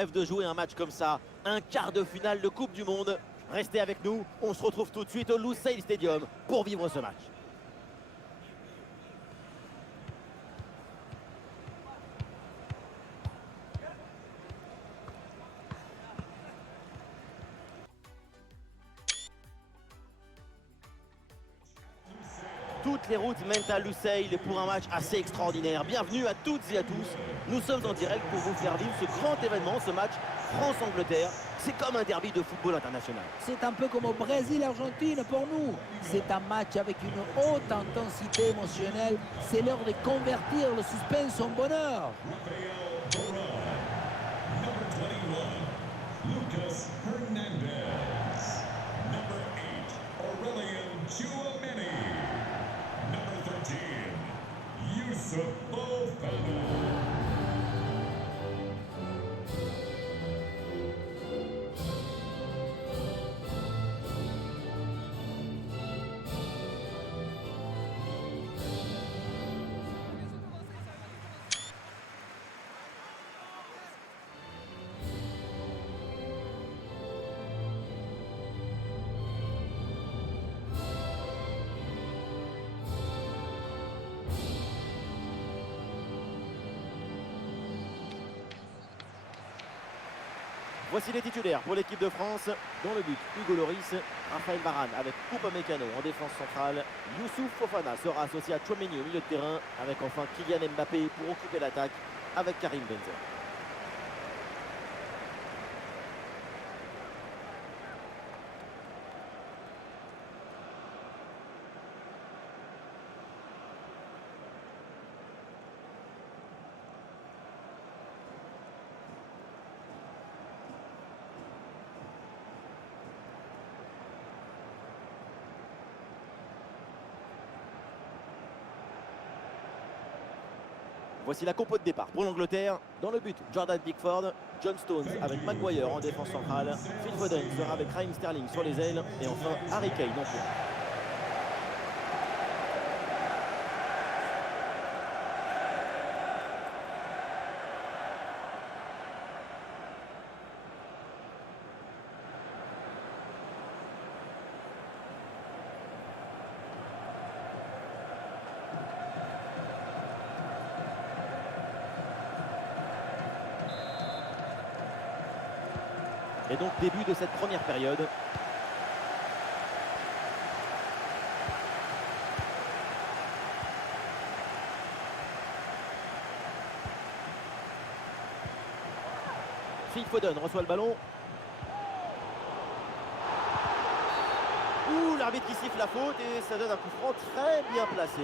rêve de jouer un match comme ça, un quart de finale de Coupe du Monde. Restez avec nous, on se retrouve tout de suite au Lusail Stadium pour vivre ce match. Toutes les routes mènent à Lusail pour un match assez extraordinaire. Bienvenue à toutes et à tous. Nous sommes en direct pour vous faire vivre ce grand événement, ce match France-Angleterre. C'est comme un derby de football international. C'est un peu comme au Brésil-Argentine pour nous. C'est un match avec une haute intensité émotionnelle. C'est l'heure de convertir le suspense en bonheur. Lucas Hernandez. Number 8, Aurelian Tchouameni. Number 13, Youssouf Fofana. Voici les titulaires pour l'équipe de France. Dans le but, Hugo Lloris, Raphaël Varane avec Upamecano en défense centrale. Youssouf Fofana sera associé à Tchouameni au milieu de terrain, avec enfin Kylian Mbappé pour occuper l'attaque avec Karim Benzema. Voici la compo de départ pour l'Angleterre. Dans le but, Jordan Pickford, John Stones avec Maguire en défense centrale. Phil Foden sera avec Raheem Sterling sur les ailes. Et enfin, Harry Kane en pointe. Et donc début de cette première période. Phil Foden reçoit le ballon. Ouh, l'arbitre qui siffle la faute et ça donne un coup franc très bien placé.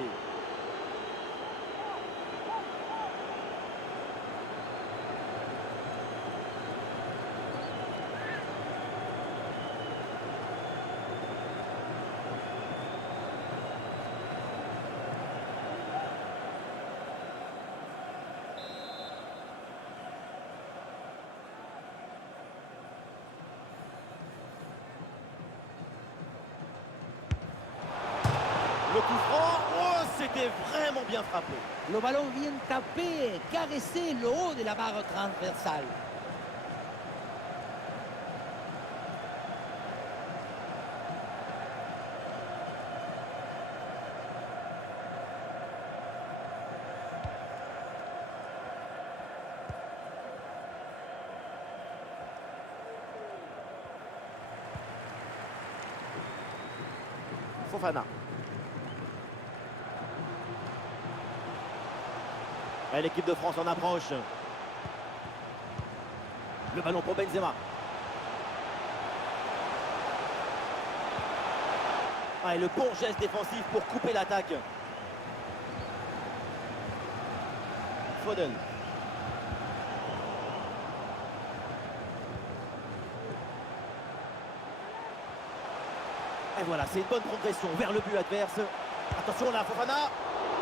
Le coup franc, oh, c'était vraiment bien frappé. Le ballon vient taper, caresser le haut de la barre transversale. Fofana. Et l'équipe de France en approche. Le ballon pour Benzema. Ah, et le bon geste défensif pour couper l'attaque. Foden. Et voilà, c'est une bonne progression vers le but adverse. Attention là, Fofana.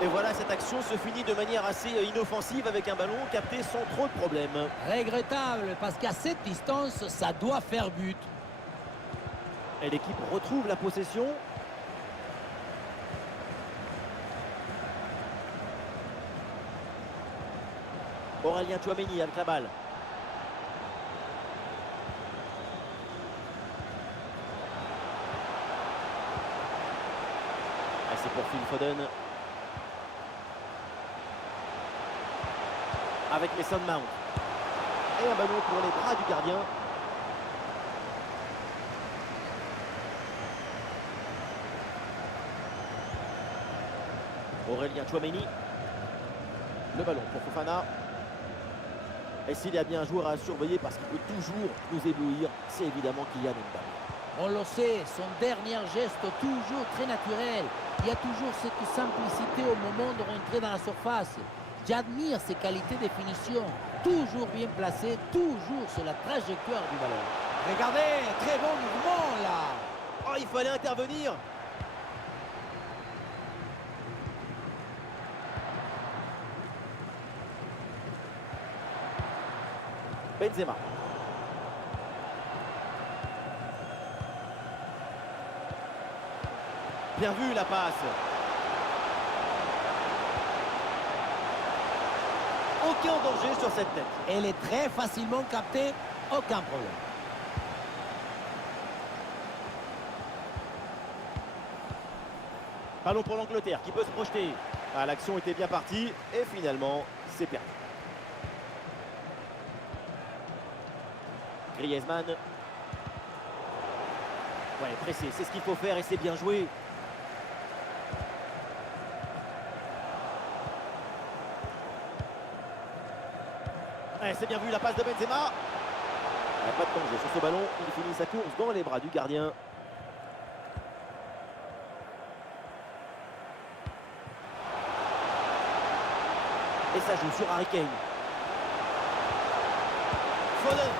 Et voilà, cette action se finit de manière assez inoffensive avec un ballon capté sans trop de problèmes. Regrettable, parce qu'à cette distance, ça doit faire but. Et l'équipe retrouve la possession. Aurélien Tchouameni avec la balle. C'est pour Phil Foden. Avec Mason Mount. Et un ballon pour les bras du gardien. Aurélien Tchouaméni. Le ballon pour Fofana. Et s'il y a bien un joueur à surveiller parce qu'il peut toujours nous éblouir, c'est évidemment Kylian Mbappé. On le sait, son dernier geste toujours très naturel. Il y a toujours cette simplicité au moment de rentrer dans la surface. J'admire ses qualités de finition. Toujours bien placé, toujours sur la trajectoire du ballon. Regardez, très bon mouvement là. Oh, il fallait intervenir. Benzema. Bien vu la passe. Aucun danger sur cette tête. Elle est très facilement captée, aucun problème. Ballon pour l'Angleterre qui peut se projeter. Ah, l'action était bien partie et finalement c'est perdu. Griezmann. Ouais, pressé, c'est ce qu'il faut faire et c'est bien joué. Ouais, c'est bien vu la passe de Benzema. Ouais, pas de danger sur ce ballon. Il finit sa course dans les bras du gardien. Et ça joue sur Harry Kane. Foden.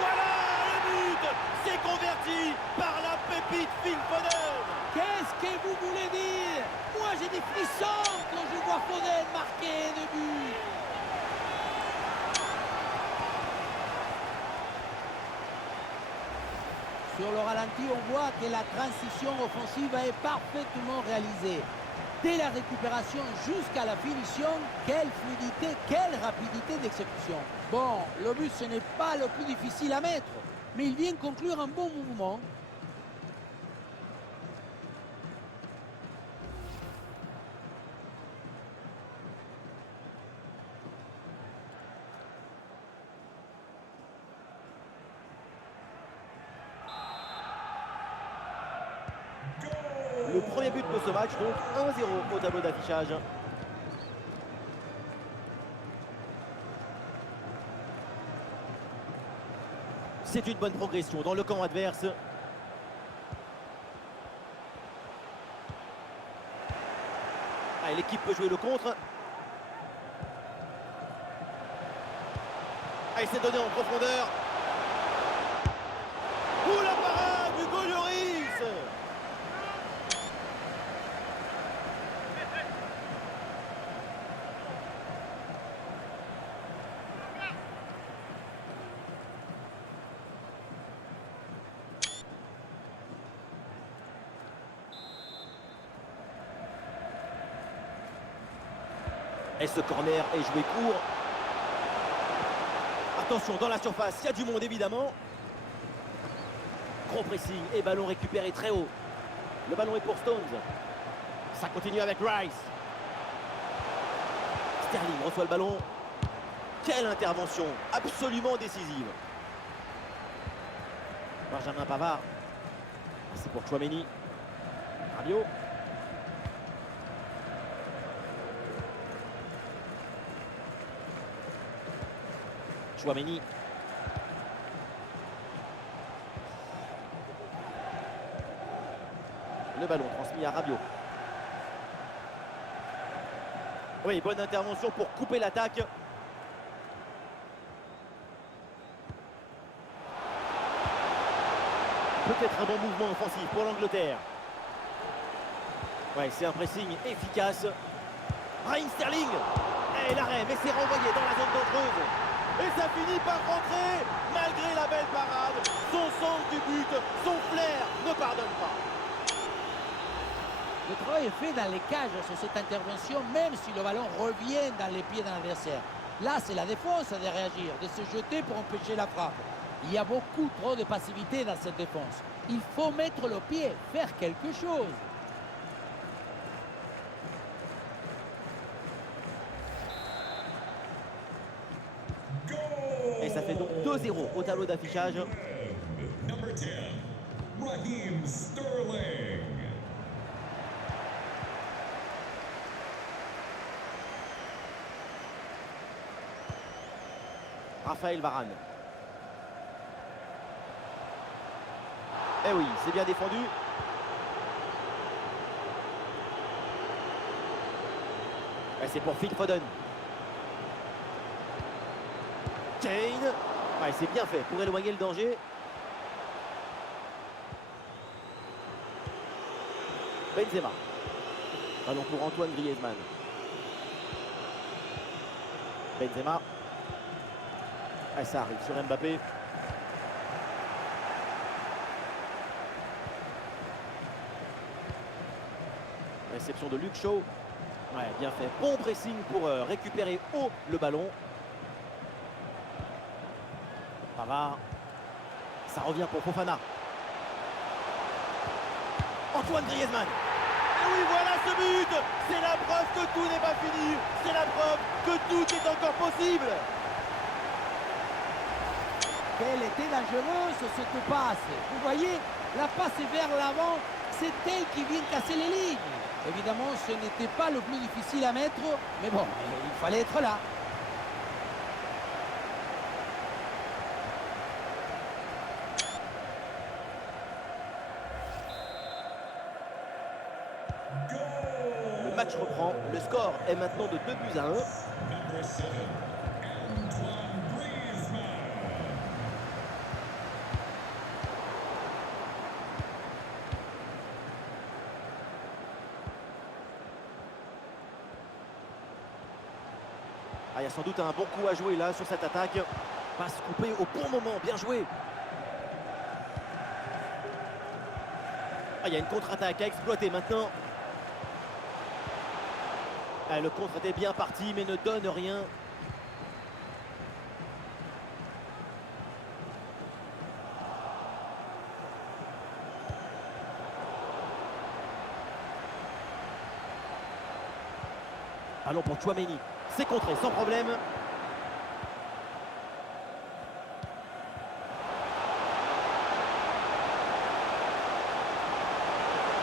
Voilà le but. C'est converti par la pépite Phil Foden. Qu'est-ce que vous voulez dire? Moi j'ai des frissons quand je vois Foden marquer de but. Sur le ralenti, on voit que la transition offensive est parfaitement réalisée. Dès la récupération jusqu'à la finition, quelle fluidité, quelle rapidité d'exécution. Bon, le but ce n'est pas le plus difficile à mettre, mais il vient conclure un bon mouvement. Le premier but de ce match, donc 1-0 au tableau d'affichage. C'est une bonne progression dans le camp adverse. Ah, l'équipe peut jouer le contre. Ah, il s'est donné en profondeur. Ouh, la parade du Hugo Lloris. Et ce corner est joué court. Attention, dans la surface, il y a du monde évidemment. Gros pressing et ballon récupéré très haut. Le ballon est pour Stones. Ça continue avec Rice. Sterling reçoit le ballon. Quelle intervention, absolument décisive. Benjamin Pavard. C'est pour Tchouaméni. Rabiot. Tchouaméni. Le ballon transmis à Rabiot. Oui, bonne intervention pour couper l'attaque. Peut-être un bon mouvement offensif pour l'Angleterre. Ouais, c'est un pressing efficace. Raheem Sterling. Et l'arrêt, mais c'est renvoyé dans la zone dangereuse. Et ça finit par rentrer, malgré la belle parade. Son sens du but, son flair ne pardonne pas. Le travail est fait dans les cages sur cette intervention, même si le ballon revient dans les pieds d'un adversaire. Là, c'est la défense de réagir, de se jeter pour empêcher la frappe. Il y a beaucoup trop de passivité dans cette défense. Il faut mettre le pied, faire quelque chose. 2-0 au tableau d'affichage. Number 10, Raheem Sterling. Raphaël Varane. Eh oui, c'est bien défendu. Et c'est pour Phil Foden. Kane. Ouais, c'est bien fait pour éloigner le danger. Benzema. Ballon pour Antoine Griezmann. Benzema. Et ça arrive sur Mbappé. Réception de Luke Shaw. Ouais, bien fait. Bon pressing pour récupérer haut le ballon. Pavard. Ça revient pour Fofana. Antoine Griezmann. Et oui, voilà ce but. C'est la preuve que tout n'est pas fini. C'est la preuve que tout est encore possible. Quelle était dangereuse cette passe. Vous voyez, la passe est vers l'avant. C'est elle qui vient casser les lignes. Évidemment, ce n'était pas le plus difficile à mettre, mais bon, il fallait être là. Le match reprend. Le score est maintenant de 2-1. Number 7, Antoine Griezmann. Ah, il y a sans doute un bon coup à jouer là sur cette attaque. Passe coupée au bon moment, bien joué. Ah, il y a une contre-attaque à exploiter maintenant. Ah, le contre était bien parti mais ne donne rien. Ballon pour Tchouaméni. C'est contré sans problème.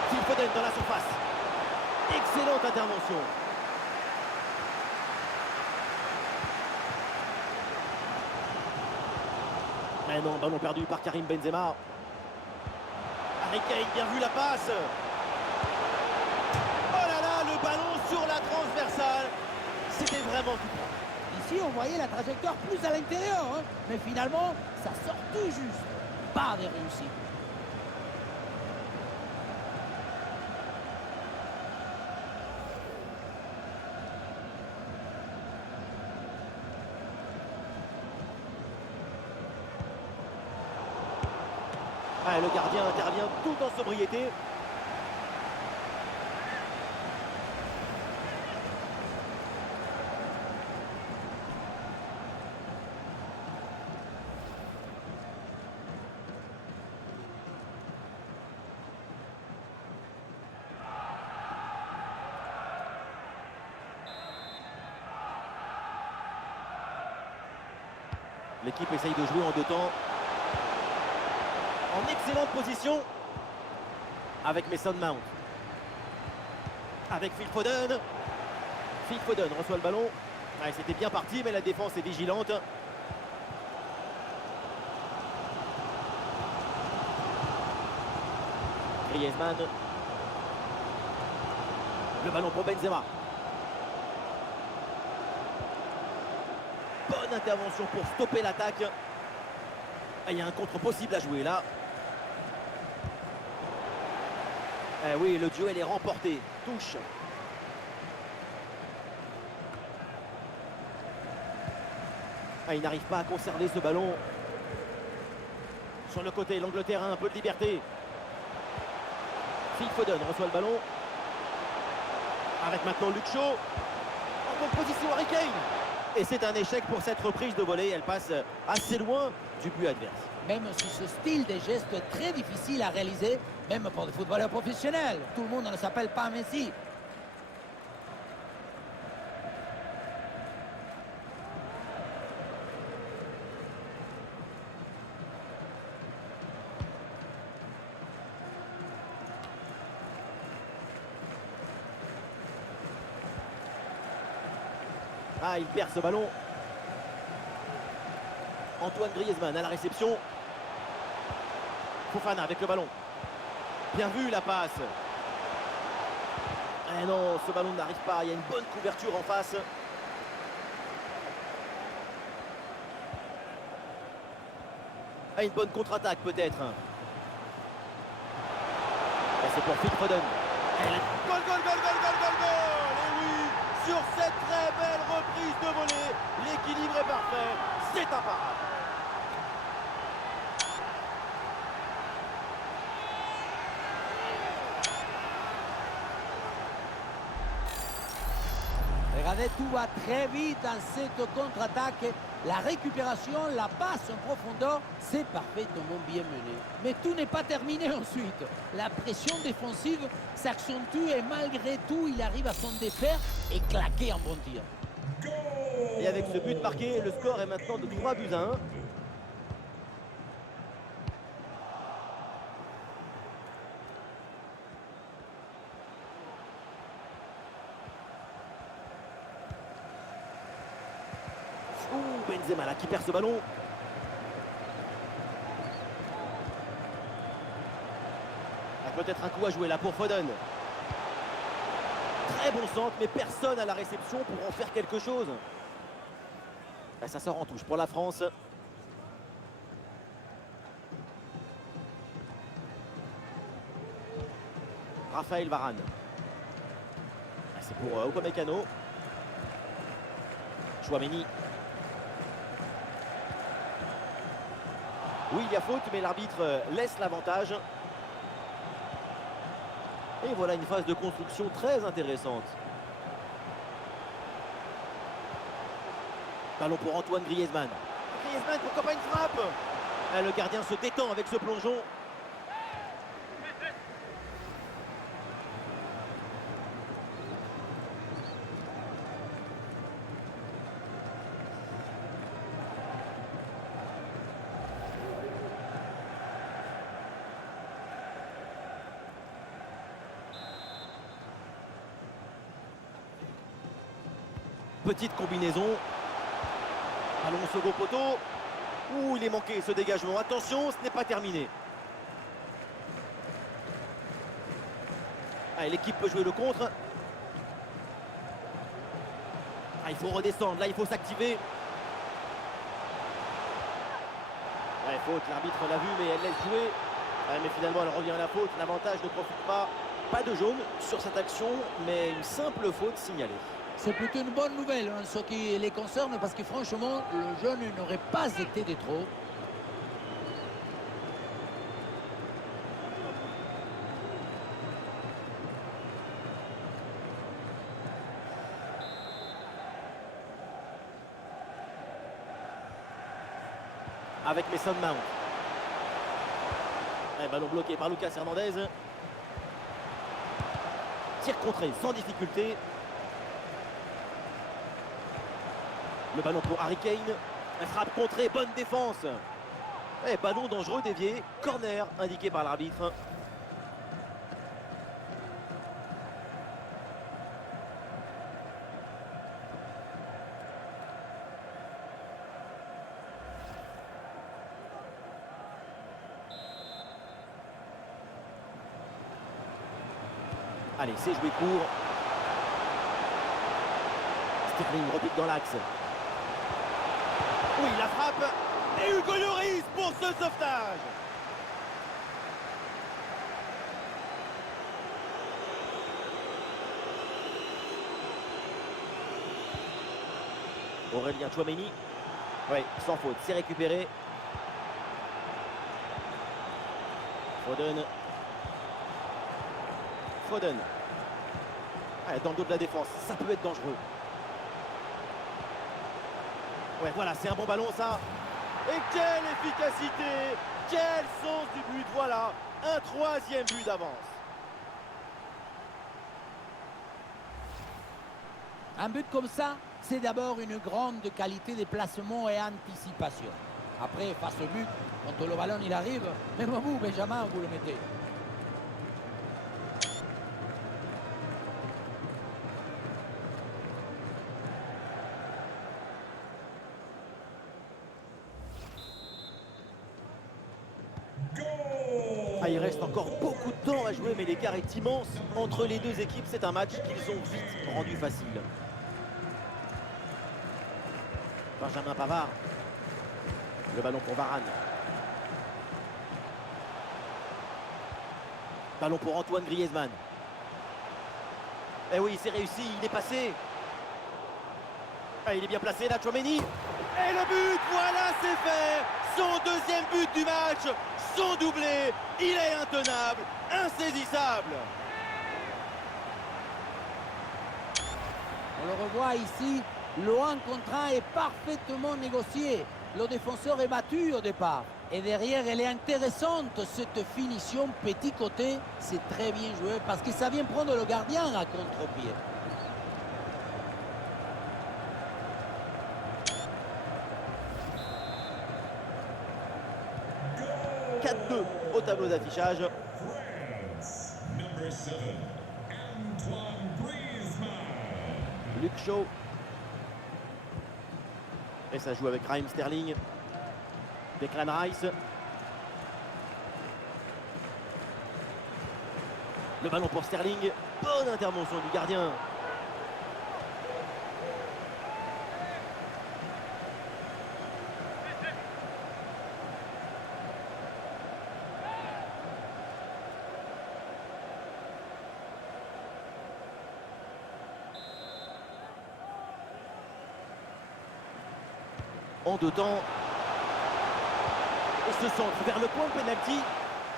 Phil Foden dans la surface. Excellente intervention. Mais non, ballon perdu par Karim Benzema. Harry Kane, bien vu la passe. Oh là là, le ballon sur la transversale. C'était vraiment tout propre. Ici, on voyait la trajectoire plus à l'intérieur, hein, mais finalement, ça sort tout juste. Pas de réussite. Ah, le gardien intervient tout en sobriété. L'équipe essaye de jouer en deux temps. En excellente position. Avec Mason Mount. Avec Phil Foden. Phil Foden reçoit le ballon. Ah, c'était bien parti, mais la défense est vigilante. Griezmann. Le ballon pour Benzema. Bonne intervention pour stopper l'attaque. Ah, il y a un contre possible à jouer là. Eh oui, le duel est remporté. Touche. Ah, il n'arrive pas à conserver ce ballon. Sur le côté, l'Angleterre a un peu de liberté. Phil Foden reçoit le ballon. Avec maintenant Luke Shaw. En bonne position Harry Kane. Et c'est un échec pour cette reprise de volée. Elle passe assez loin du but adverse. Même si ce style de geste est très difficile à réaliser, même pour des footballeurs professionnels. Tout le monde ne s'appelle pas Messi. Ah, il perd ce ballon. Antoine Griezmann à la réception. Fofana avec le ballon. Bien vu la passe. Eh non, ce ballon n'arrive pas. Il y a une bonne couverture en face. Ah, une bonne contre-attaque peut-être. Et c'est pour Phil Foden. Goal, goal, goal, goal, goal, goal, goal. Et oui, sur cette très belle reprise de volée, l'équilibre est parfait. C'est imparable. Regardez, tout va très vite dans cette contre-attaque. La récupération, la passe en profondeur, c'est parfaitement bien mené. Mais tout n'est pas terminé ensuite. La pression défensive s'accentue et malgré tout, il arrive à s'en défaire et claquer un bon tir. Et avec ce but marqué, le score est maintenant de 3-1. Benzema là qui perd ce ballon. Peut-être un coup à jouer là pour Foden. Très bon centre, mais personne à la réception pour en faire quelque chose. Et ça sort en touche pour la France. Raphaël Varane. C'est pour Upamecano. Chouameni. Oui, il y a faute, mais l'arbitre laisse l'avantage. Et voilà une phase de construction très intéressante. Ballon pour Antoine Griezmann. Griezmann, pourquoi pas une frappe? Ah, le gardien se détend avec ce plongeon. Petite combinaison. Ballon au second poteau. Ouh, il est manqué ce dégagement. Attention, ce n'est pas terminé. Ah, l'équipe peut jouer le contre. Ah, il faut redescendre. Là, il faut s'activer. Ouais, faute. L'arbitre l'a vu, mais elle laisse jouer. Ouais, mais finalement, elle revient à la faute. L'avantage ne profite pas. Pas de jaune sur cette action, mais une simple faute signalée. C'est plutôt une bonne nouvelle en ce qui les concerne parce que franchement, le jaune n'aurait pas été de trop. Avec Mason Mount. Un ballon bloqué par Lucas Hernandez. Tir contré sans difficulté. Le ballon pour Harry Kane. Un frappe contrée, bonne défense. Et ballon dangereux dévié. Corner indiqué par l'arbitre. Allez, c'est joué court. Sterling repique dans l'axe. Oui, la frappe. Et Hugo Lloris pour ce sauvetage. Aurélien Chouameni. Oui, sans faute, c'est récupéré. Foden. Foden. Ah, dans le dos de la défense, ça peut être dangereux. Ouais, voilà, c'est un bon ballon ça. Et quelle efficacité, quel sens du but, voilà, un troisième but d'avance. Un but comme ça, c'est d'abord une grande qualité de placement et anticipation. Après, face au but, quand le ballon il arrive, même vous, Benjamin, vous le mettez. il reste encore beaucoup de temps à jouer, mais l'écart est immense entre les deux équipes. C'est un match qu'ils ont vite rendu facile. Benjamin Pavard. Le ballon pour Varane. Ballon pour Antoine Griezmann. Eh oui, c'est réussi, il est passé. Ah, il est bien placé là, Tchouaméni. Et le but, voilà, c'est fait. Son deuxième but du match, son doublé. Il est intenable, insaisissable. On le revoit ici, le 1 contre 1 est parfaitement négocié. Le défenseur est battu au départ. Et derrière, elle est intéressante, cette finition petit côté. C'est très bien joué parce que ça vient prendre le gardien à contre-pied. Goal! 4-2 au tableau d'affichage. France, number 7, Antoine Griezmann. Luke Shaw. Et ça joue avec Raheem Sterling. Declan Rice. Le ballon pour Sterling. Bonne intervention du gardien. En deux temps. Et ce centre vers le point de pénalty.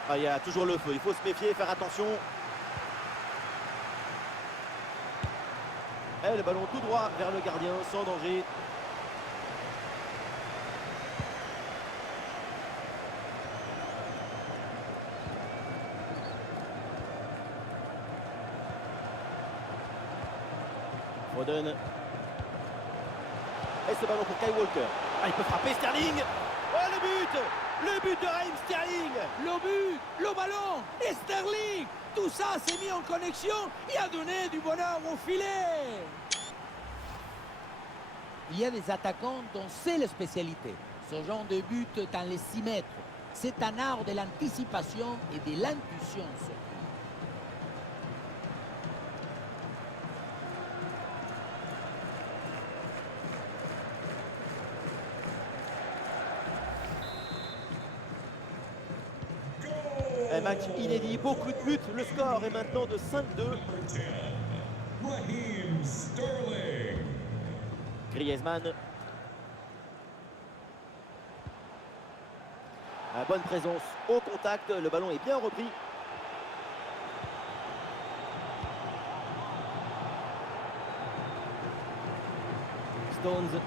Ah, il y a toujours le feu, il faut se méfier, faire attention. Et le ballon tout droit vers le gardien, sans danger. Foden. Et ce ballon pour Kyle Walker. Ah, il peut frapper Sterling. Oh, le but! Le but de Raheem Sterling! Le but, le ballon et Sterling. Tout ça s'est mis en connexion et a donné du bonheur au filet. Il y a des attaquants dont c'est la spécialité. Ce genre de but dans les 6 mètres. C'est un art de l'anticipation et de l'intuition. Un match inédit, beaucoup de buts. Le score est maintenant de 5-2. Number 10, Raheem Sterling. Griezmann. Bonne présence au contact. Le ballon est bien repris. Stones.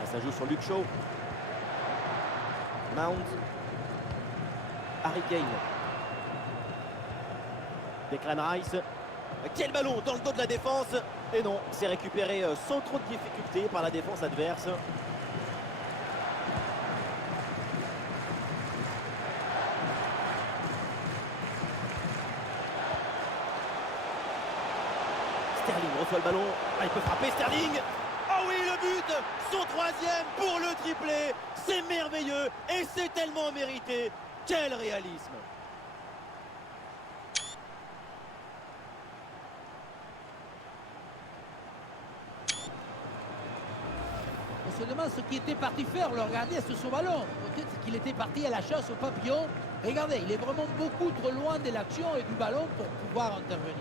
Ah, ça joue sur Luke Shaw. Mount. Harry Kane. Declan Rice. Quel ballon dans le dos de la défense. Et non, c'est récupéré sans trop de difficulté par la défense adverse. Sterling reçoit le ballon. Ah, il peut frapper Sterling. Oh oui, le but. Son troisième pour le triplé. C'est merveilleux et c'est tellement mérité. Quel réalisme! On se demande ce qui était parti faire le gardien sur son ballon. Peut-être qu'il était parti à la chasse au papillon. Regardez, il est vraiment beaucoup trop loin de l'action et du ballon pour pouvoir intervenir.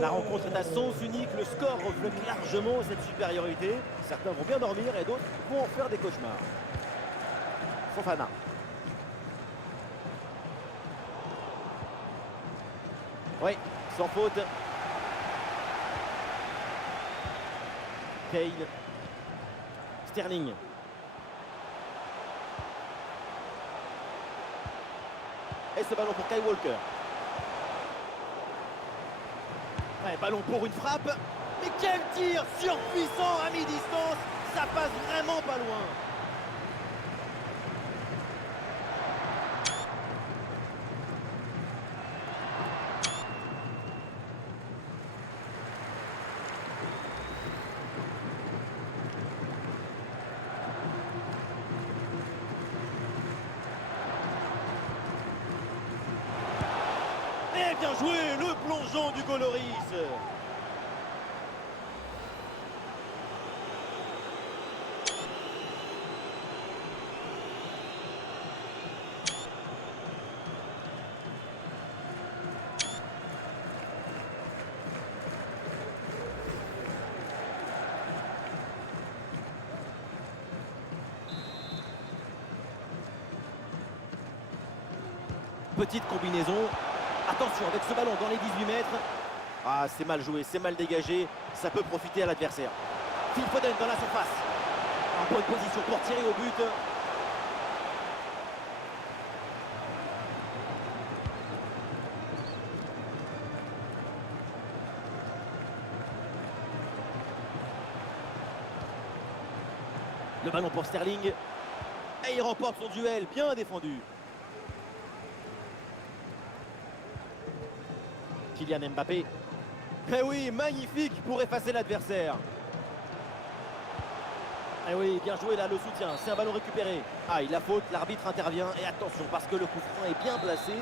La rencontre est à sens unique, le score reflète largement cette supériorité. Certains vont bien dormir et d'autres vont en faire des cauchemars. Fofana. Oui, sans faute. Kane. Sterling. Et ce ballon pour Kyle Walker. Ouais, ballon pour une frappe. Mais quel tir surpuissant à mi-distance. Ça passe vraiment pas loin. bien joué, le plongeon du Goloris. Petite combinaison. Attention avec ce ballon dans les 18 mètres. Ah, c'est mal joué, c'est mal dégagé. Ça peut profiter à l'adversaire. Phil Foden dans la surface. En bonne position pour tirer au but. Le ballon pour Sterling. Et il remporte son duel, bien défendu. Kylian Mbappé. Eh oui, magnifique pour effacer l'adversaire. Eh oui, bien joué là, le soutien. C'est un ballon récupéré. Ah, il a faute, l'arbitre intervient. Et attention, parce que le coup franc est bien placé.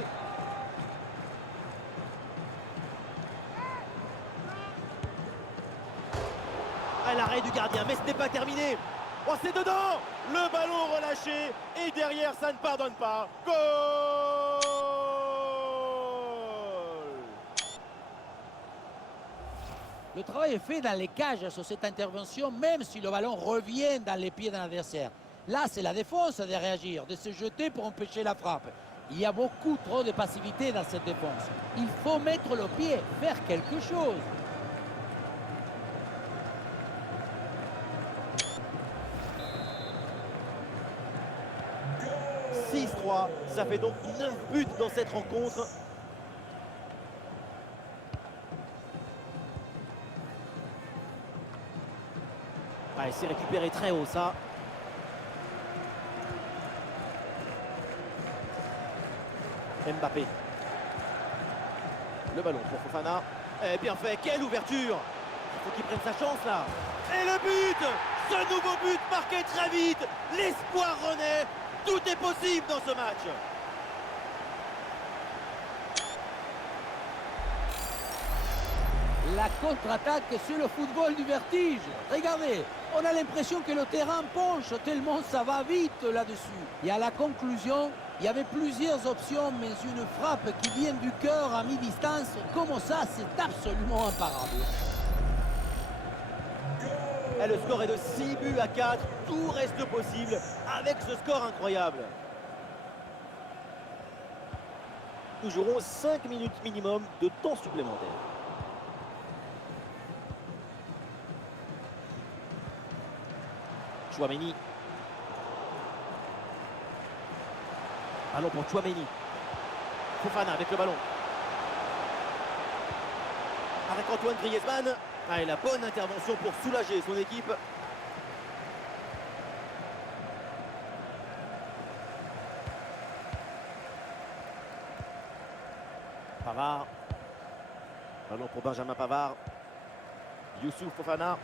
Ah, l'arrêt du gardien, mais ce n'est pas terminé. Oh, c'est dedans. Le ballon relâché. Et derrière, ça ne pardonne pas. Goal! Le travail est fait dans les cages sur cette intervention, même si le ballon revient dans les pieds d'un adversaire. Là, c'est la défense de réagir, de se jeter pour empêcher la frappe. Il y a beaucoup trop de passivité dans cette défense. Il faut mettre le pied, faire quelque chose. Goal! 6-3, ça fait donc 9 buts dans cette rencontre. Ah, c'est récupéré très haut ça. Mbappé. Le ballon pour Fofana. Eh, bien fait, quelle ouverture! Il faut qu'il prenne sa chance là. Et le but! Ce nouveau but marqué très vite! L'espoir renaît! Tout est possible dans ce match! La contre-attaque, c'est le football du vertige. Regardez, on a l'impression que le terrain penche tellement ça va vite là-dessus. Et à la conclusion, il y avait plusieurs options, mais une frappe qui vient du cœur à mi-distance, comme ça, c'est absolument imparable. Et le score est de 6 buts à 4. Tout reste possible avec ce score incroyable. Nous jouerons 5 minutes minimum de temps supplémentaire. Tchouaméni. Ballon pour Tchouaméni. Fofana avec le ballon. Avec Antoine Griezmann. Ah, et la bonne intervention pour soulager son équipe. Pavard. Ballon pour Benjamin Pavard. Youssouf Fofana.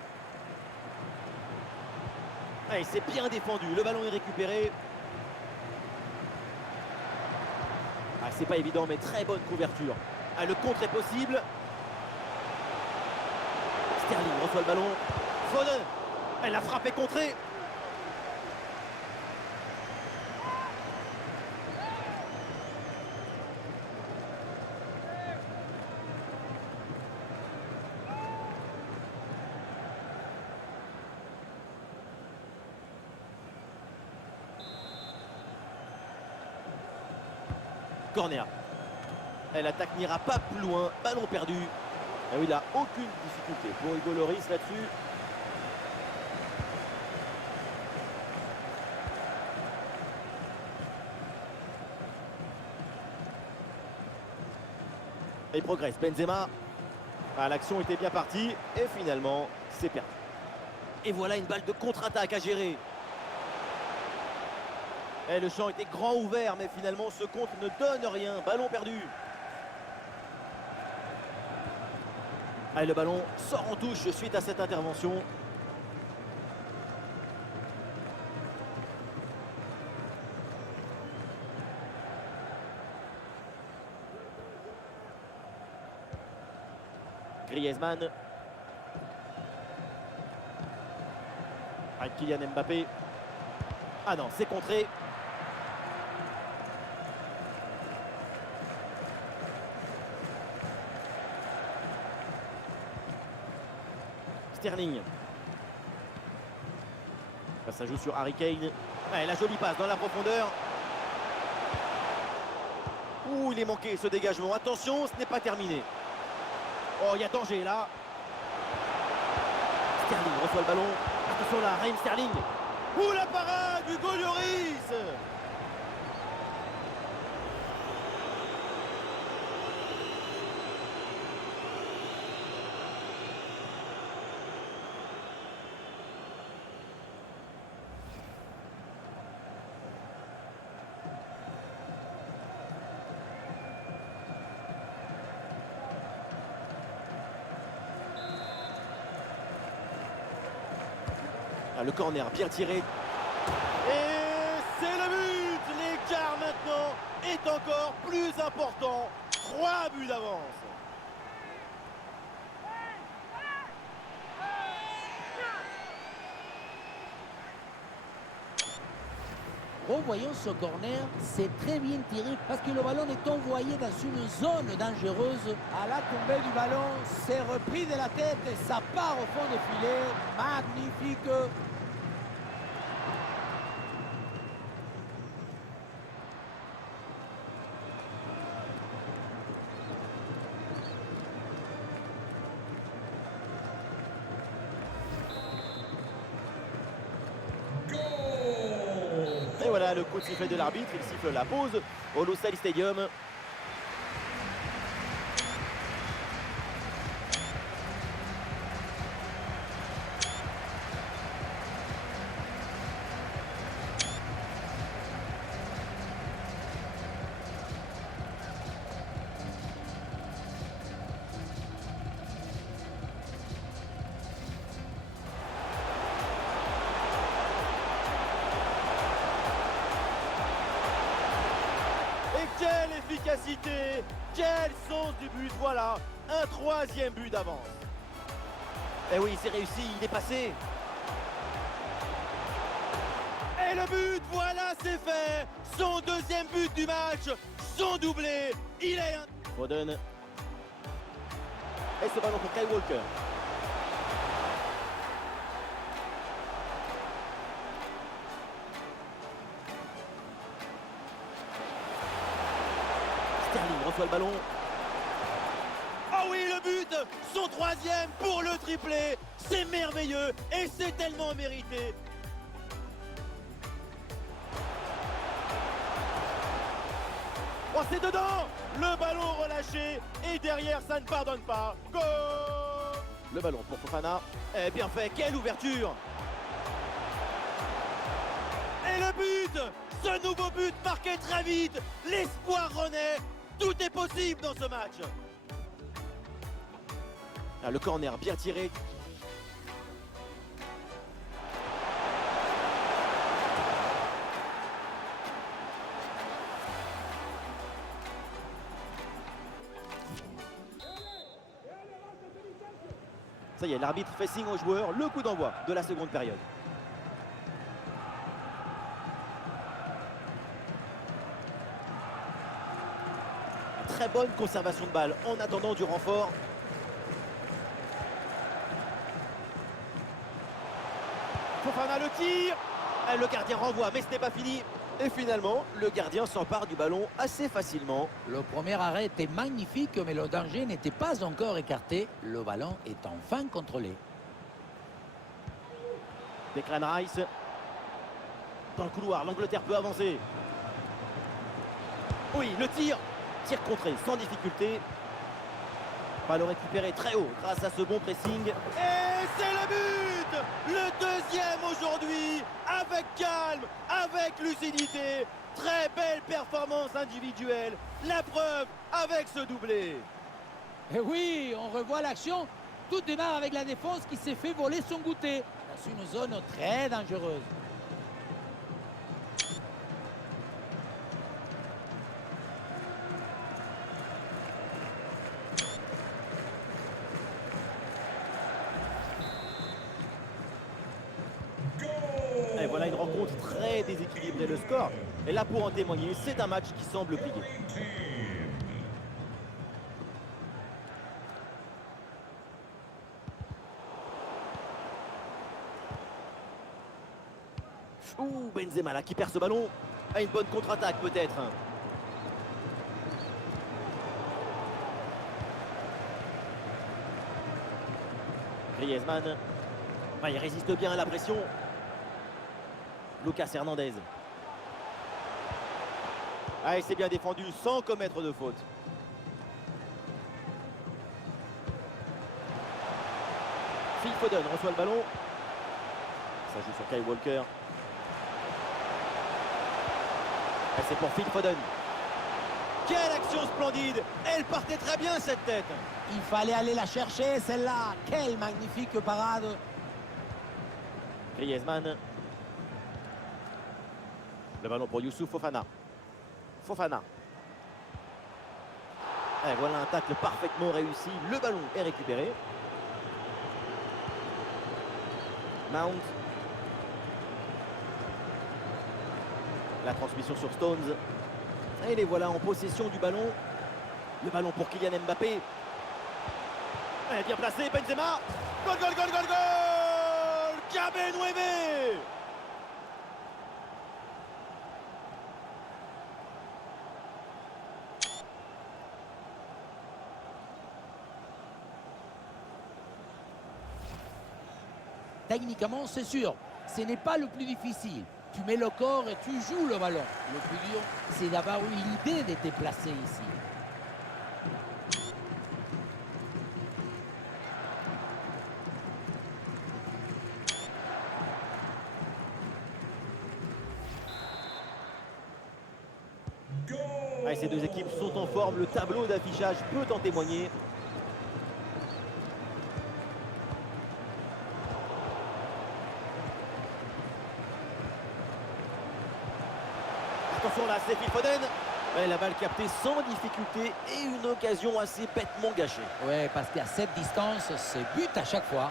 Ah, et c'est bien défendu. Le ballon est récupéré. Ah, c'est pas évident, mais très bonne couverture. Ah, le contre est possible. Sterling reçoit le ballon. Foden. Elle la frappe est contrée. Corner. Et l'attaque n'ira pas plus loin. Ballon perdu. Et oui, il n'a aucune difficulté pour Hugo Lloris là-dessus. Et il progresse. Benzema. Ah, l'action était bien partie. Et finalement, c'est perdu. Et voilà une balle de contre-attaque à gérer. Et le champ était grand ouvert, mais finalement ce contre ne donne rien. Ballon perdu. Allez, le ballon sort en touche suite à cette intervention. Griezmann. Avec Kylian Mbappé. Ah non, c'est contré. Sterling. Ça joue sur Harry Kane. Ouais, la jolie passe dans la profondeur. Ouh, il est manqué ce dégagement. Attention, ce n'est pas terminé. Oh, il y a danger là. Sterling reçoit le ballon. Attention là, Raheem Sterling. Ouh, la parade du Lloris. Le corner bien tiré. Et c'est le but. L'écart maintenant est encore plus important. 3 buts d'avance. Revoyons ce corner, c'est très bien tiré parce que le ballon est envoyé dans une zone dangereuse. À la tombée du ballon, c'est repris de la tête et ça part au fond des filets. Magnifique! Et voilà le coup de sifflet de l'arbitre, il siffle la pause au Lusail Stadium. Quelle efficacité, quel sens du but, voilà, un 3e but d'avance. Et oui, c'est réussi, il est passé. Et le but, voilà, c'est fait. Son 2e but du match, son doublé, il est un... Foden. Et ce ballon pour Kyle Walker. Sterling reçoit le ballon. Oh oui, le but, son 3e pour le triplé. C'est merveilleux et c'est tellement mérité. Oh, c'est dedans. Le ballon relâché et derrière, ça ne pardonne pas. Goal. Le ballon pour Fofana. Eh bien fait, quelle ouverture. Et le but. Ce nouveau but marqué très vite. L'espoir renaît. Tout est possible dans ce match. Ah, le corner bien tiré. Ça y est, l'arbitre fait signe aux joueurs. Le coup d'envoi de la seconde période. Très bonne conservation de balle en attendant du renfort. Fofana le tir. Le gardien renvoie, mais ce n'est pas fini. Et finalement, le gardien s'empare du ballon assez facilement. Le premier arrêt était magnifique, mais le danger n'était pas encore écarté. Le ballon est enfin contrôlé. Declan Rice. Dans le couloir, l'Angleterre peut avancer. Oui, le tir. Tir contré sans difficulté. Ballon récupéré très haut grâce à ce bon pressing. Et c'est le but. Le 2e aujourd'hui. Avec calme, avec lucidité. Très belle performance individuelle. La preuve avec ce doublé. Et oui, on revoit l'action. Tout démarre avec la défense qui s'est fait voler son goûter dans une zone très dangereuse. très déséquilibré. Le score est là pour en témoigner. C'est un match qui semble plié. Ouh, Benzema là qui perd ce ballon. Ah, une bonne contre-attaque peut-être. Griezmann. Ah, il résiste bien à la pression. Lucas Hernandez. Ah, il s'est bien défendu sans commettre de faute. Phil Foden reçoit le ballon. Ça joue sur Kyle Walker. Et c'est pour Phil Foden. Quelle action splendide! Elle partait très bien cette tête. Il fallait aller la chercher, celle-là. Quelle magnifique parade. Griezmann. Le ballon pour Youssouf Fofana. Fofana. Et voilà un tacle parfaitement réussi. Le ballon est récupéré. Mount. La transmission sur Stones. Et les voilà en possession du ballon. Le ballon pour Kylian Mbappé. Et bien placé, Benzema. Gol, gol, gol, gol, gol! Cabe nueve! Techniquement, c'est sûr, ce n'est pas le plus difficile. Tu mets le corps et tu joues le ballon. Le plus dur, c'est d'avoir eu l'idée de te placer ici. Ah, ces deux équipes sont en forme. Le tableau d'affichage peut en témoigner. Attention là, c'est Phil Foden. Ouais, la balle captée sans difficulté et une occasion assez bêtement gâchée. Oui, parce qu'à cette distance, c'est but à chaque fois.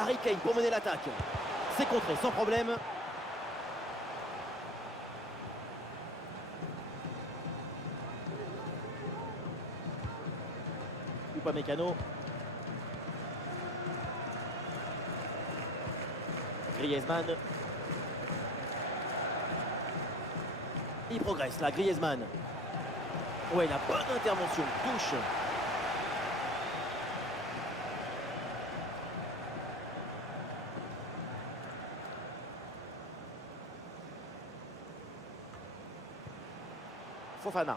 Harry Kane pour mener l'attaque. C'est contré sans problème. Upamecano. Griezmann. Il progresse là, Griezmann. Ouais, la bonne intervention, touche. Fofana.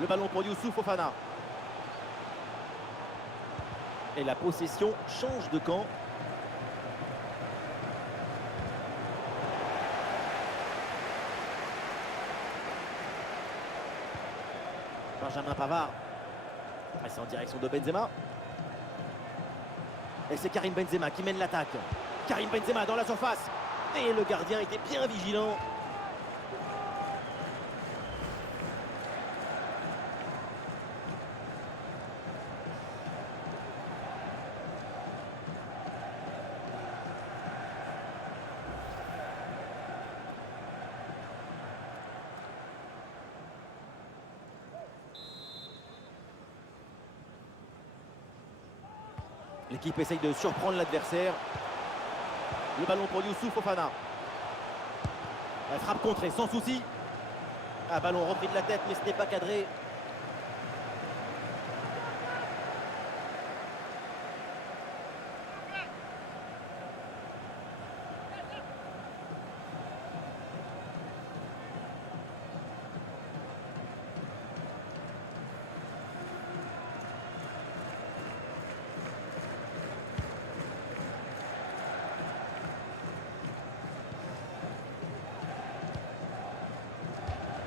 Le ballon pour Youssouf Fofana. Et la possession change de camp. Benjamin Pavard. C'est en direction de Benzema. Et c'est Karim Benzema qui mène l'attaque. Karim Benzema dans la surface. Et le gardien était bien vigilant. L'équipe essaye de surprendre l'adversaire. Le ballon pour Youssouf Fofana. La frappe contrée sans souci. Un ballon repris de la tête, mais ce n'est pas cadré.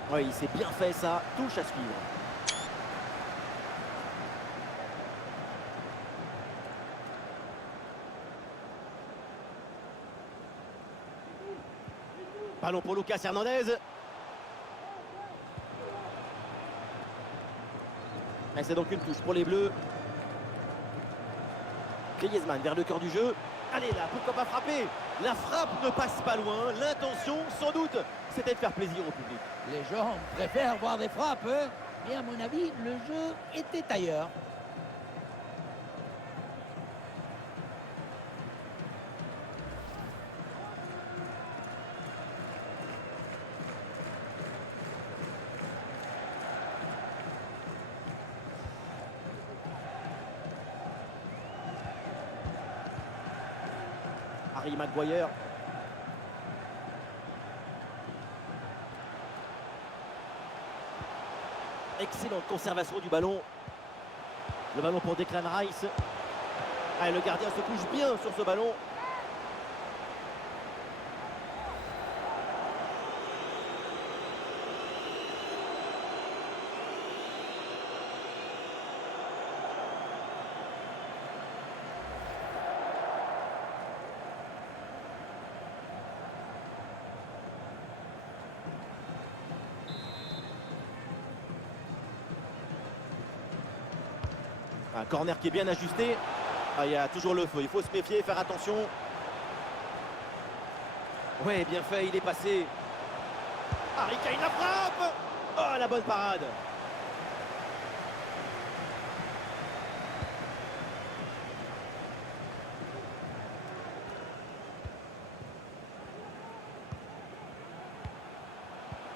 Oui, il s'est bien fait ça, touche à suivre. Ballon pour Lucas Hernandez. Et c'est donc une touche pour les Bleus. Griezmann vers le cœur du jeu. Allez là, pourquoi pas frapper? La frappe ne passe pas loin. L'intention, sans doute, c'était de faire plaisir au public. Les gens préfèrent voir des frappes, hein, mais à mon avis, le jeu était ailleurs. Harry Maguire. Excellente conservation du ballon. Le ballon pour Declan Rice. Ah, le gardien se couche bien sur ce ballon. Un corner qui est bien ajusté. Ah, il y a toujours le feu, il faut se méfier, faire attention. Ouais, bien fait, il est passé. Harry Kane la frappe. Oh, la bonne parade.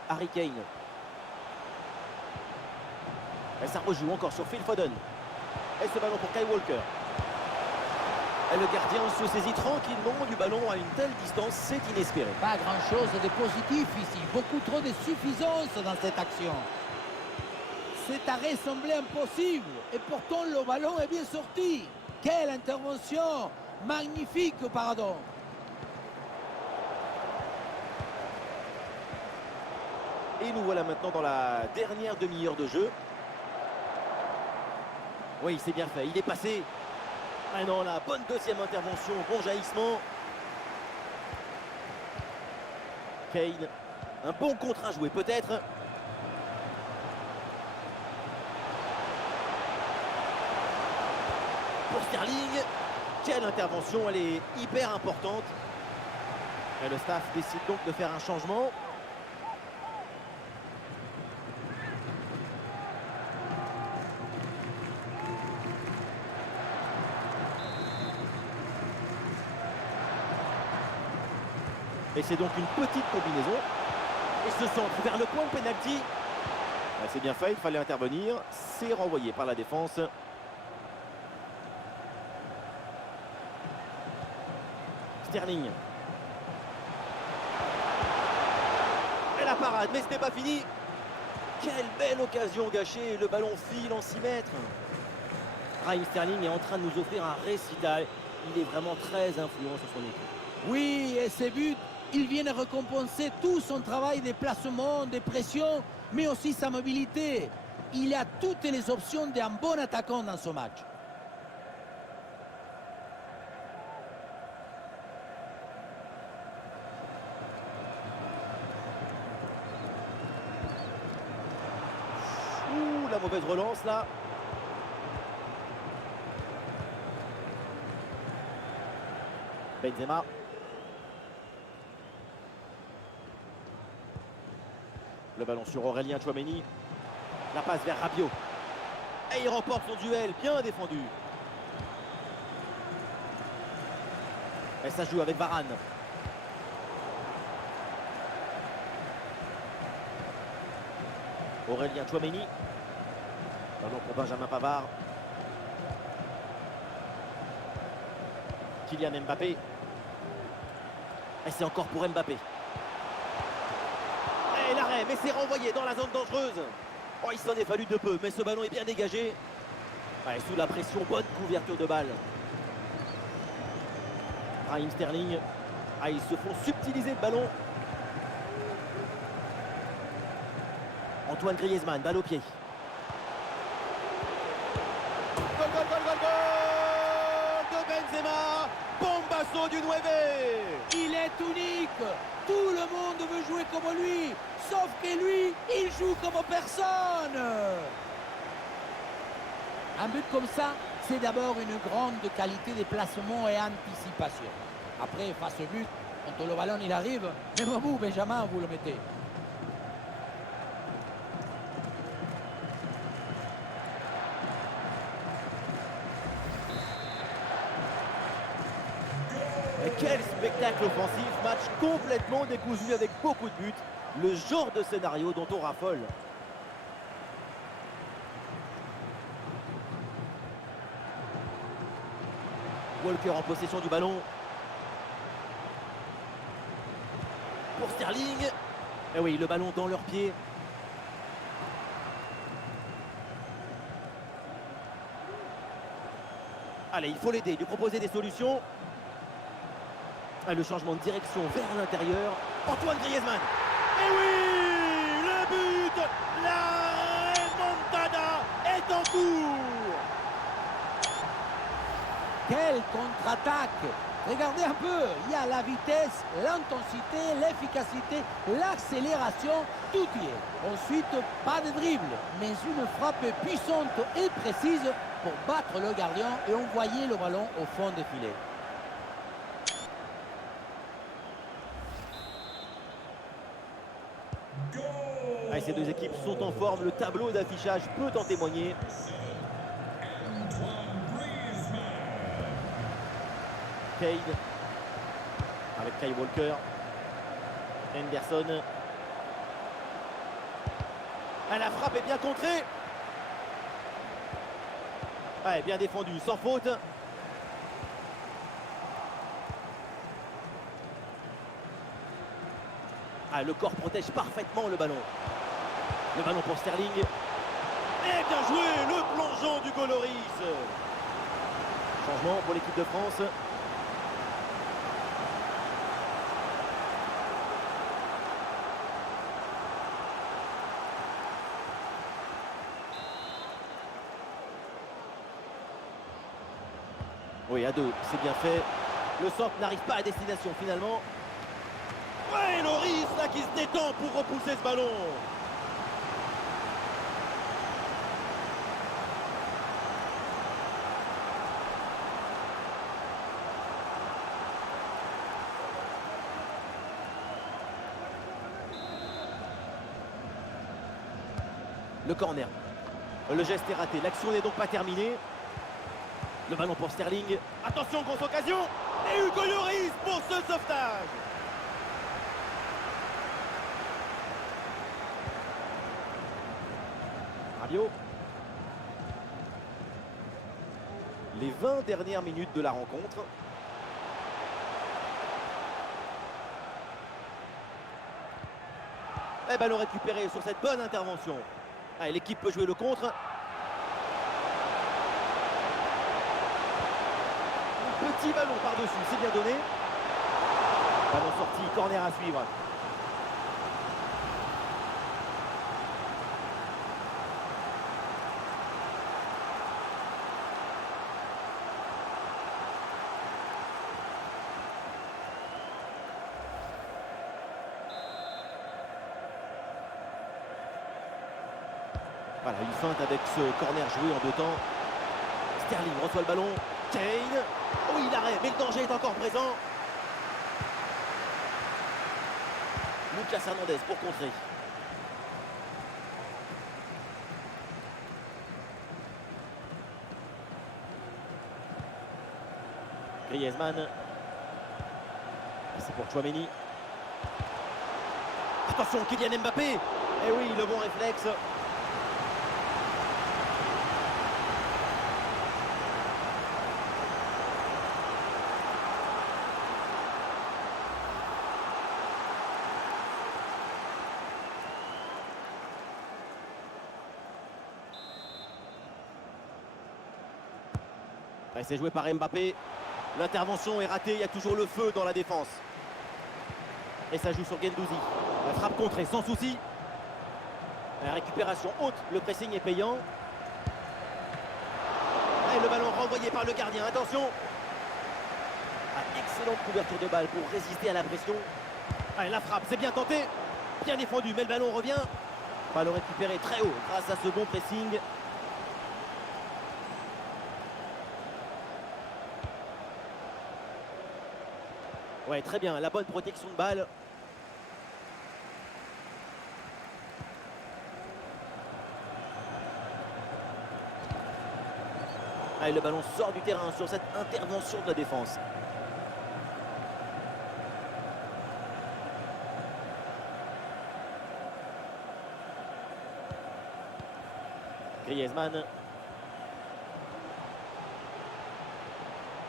Harry Kane. Et ça rejoue encore sur Phil Foden. Et ce ballon pour Kyle Walker. Et le gardien se saisit tranquillement du ballon à une telle distance, c'est inespéré. Pas grand-chose de positif ici, beaucoup trop de suffisance dans cette action. Cet arrêt semblait impossible, et pourtant le ballon est bien sorti. Quelle intervention! Magnifique, pardon. Et nous voilà maintenant dans la dernière demi-heure de jeu. Oui, c'est bien fait, il est passé. Ah non, la bonne deuxième intervention, bon jaillissement. Kane, un bon contre à jouer peut-être. Pour Sterling, quelle intervention, elle est hyper importante. Et le staff décide donc de faire un changement. Et c'est donc une petite combinaison. Et ce centre vers le point de pénalty. C'est bien fait, il fallait intervenir. C'est renvoyé par la défense. Sterling. Et la parade, mais ce n'est pas fini. Quelle belle occasion gâchée. Le ballon file en 6 mètres. Raheem Sterling est en train de nous offrir un récital. Il est vraiment très influent sur son équipe. Oui, et ces buts, ils viennent récompenser tout son travail de placement, de pression, mais aussi sa mobilité. Il a toutes les options d'un bon attaquant dans ce match. Ouh, la mauvaise relance là. Benzema. Le ballon sur Aurélien Tchouaméni. La passe vers Rabiot. Et il remporte son duel, bien défendu. Et ça joue avec Varane. Aurélien Tchouaméni. Ballon pour Benjamin Pavard. Kylian Mbappé. Et c'est encore pour Mbappé. Et l'arrêt, mais c'est renvoyé dans la zone dangereuse. Oh, il s'en est fallu de peu, mais ce ballon est bien dégagé. Ouais, sous la pression, bonne couverture de balle. Raheem Sterling. Ah, ils se font subtiliser le ballon. Antoine Griezmann, balle au pied. Goal, goal, goal, goal, goal de Benzema. Bombasso du 9. Il est unique. Tout le monde veut jouer comme lui. Sauf que lui, il joue comme personne. Un but comme ça, c'est d'abord une grande qualité de placement et anticipation. Après, face au but, quand le ballon il arrive, même vous, Benjamin, vous le mettez. Et quel spectacle offensif, match complètement décousu avec beaucoup de buts. Le genre de scénario dont on raffole. Walker en possession du ballon. Pour Sterling. Et oui, le ballon dans leurs pieds. Allez, il faut l'aider, lui proposer des solutions. Ah, le changement de direction vers l'intérieur. Antoine Griezmann. Et oui, le but. La remontada est en cours. Quelle contre-attaque! Regardez un peu, il y a la vitesse, l'intensité, l'efficacité, l'accélération, tout y est. Ensuite, pas de dribble, mais une frappe puissante et précise pour battre le gardien et envoyer le ballon au fond des filets. Goal! Ah, ces deux équipes sont en forme, le tableau d'affichage peut en témoigner. Antoine Griezmann. Cade avec Kyle Walker. Henderson. Ah, la frappe est bien contrée. Ah, bien défendu, sans faute. Ah, le corps protège parfaitement le ballon. Le ballon pour Sterling. Et bien joué, le plongeon du Goloris. Changement pour l'équipe de France. Oui, à deux, c'est bien fait. Le centre n'arrive pas à destination finalement. Ouais, Loris là qui se détend pour repousser ce ballon. Le corner. Le geste est raté. L'action n'est donc pas terminée. Le ballon pour Sterling. Attention, grosse occasion. Et Hugo Lloris pour ce sauvetage. Rabiot. Les 20 dernières minutes de la rencontre. Et ballon récupéré sur cette bonne intervention. Allez, l'équipe peut jouer le contre. Petit ballon par-dessus, c'est bien donné. Ballon sorti, corner à suivre. Voilà, une feinte avec ce corner joué en deux temps. Sterling reçoit le ballon. Kane. Oui, l'arrêt, mais le danger est encore présent. Lucas Hernandez pour contrer. Griezmann. C'est pour Tchouaméni. Attention, Kylian Mbappé. Eh oui, le bon réflexe. C'est joué par Mbappé. L'intervention est ratée, il y a toujours le feu dans la défense. Et ça joue sur Guendouzi. La frappe contrée sans souci. La récupération haute, le pressing est payant. Et le ballon renvoyé par le gardien, attention. Excellente couverture de balle pour résister à la pression. Allez, la frappe, c'est bien tenté. Bien défendu, mais le ballon revient. Ballon récupéré très haut grâce à ce bon pressing. Ouais, très bien, la bonne protection de balle. Allez, le ballon sort du terrain sur cette intervention de la défense. Griezmann.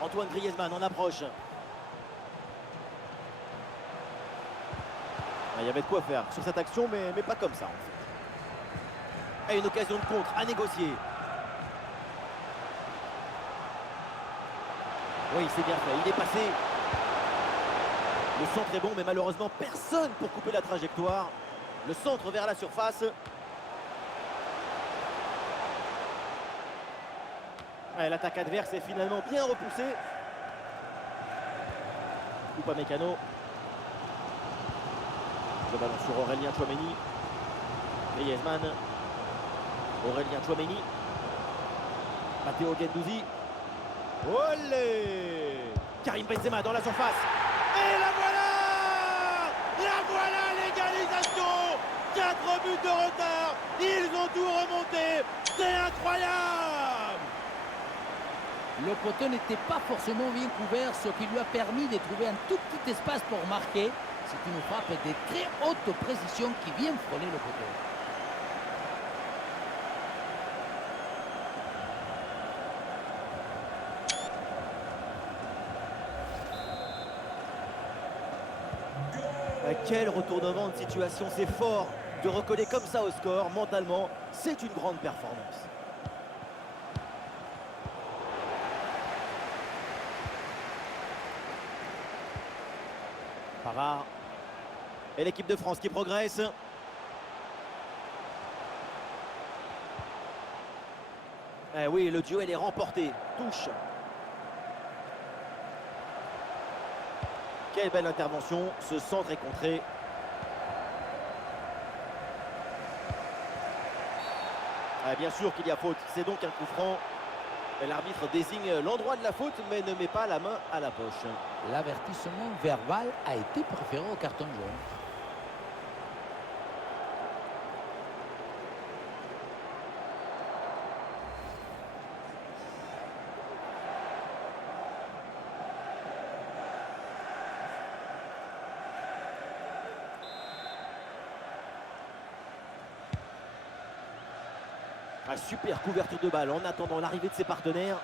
Antoine Griezmann en approche. Il y avait de quoi faire sur cette action, mais pas comme ça en fait. Et une occasion de contre à négocier. Oui, c'est bien fait, il est passé. Le centre est bon, mais malheureusement personne pour couper la trajectoire. Le centre vers la surface. Ouais, l'attaque adverse est finalement bien repoussée. Upamecano. Le ballon sur Aurélien Tchouaméni. Griezmann. Aurélien Tchouaméni. Matteo Guendouzi. Olé! Karim Benzema dans la surface. Et la voilà! La voilà, l'égalisation! 4 buts de retard. Ils ont tout remonté. C'est incroyable! Le poteau n'était pas forcément bien couvert, ce qui lui a permis de trouver un tout petit espace pour marquer. C'est une frappe de très haute précision qui vient frôler le poteau. Quel retournement de situation, c'est fort de recoller comme ça au score. Mentalement, c'est une grande performance. Pavard. Et l'équipe de France qui progresse. Eh oui, le duel est remporté. Touche. Quelle belle intervention. Ce centre est contré. Ah, bien sûr qu'il y a faute. C'est donc un coup franc. L'arbitre désigne l'endroit de la faute, mais ne met pas la main à la poche. L'avertissement verbal a été préféré au carton jaune. Super couverture de balle en attendant l'arrivée de ses partenaires.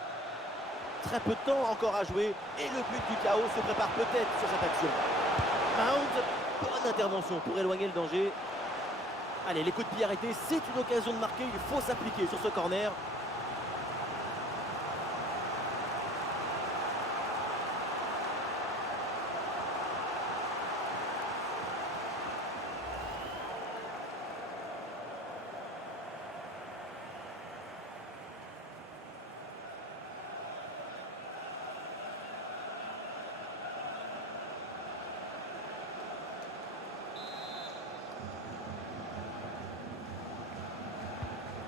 Très peu de temps encore à jouer et le but du chaos se prépare peut-être sur cette action. Mount, bonne intervention pour éloigner le danger. Allez, les coups de pied arrêtés, c'est une occasion de marquer, il faut s'appliquer sur ce corner.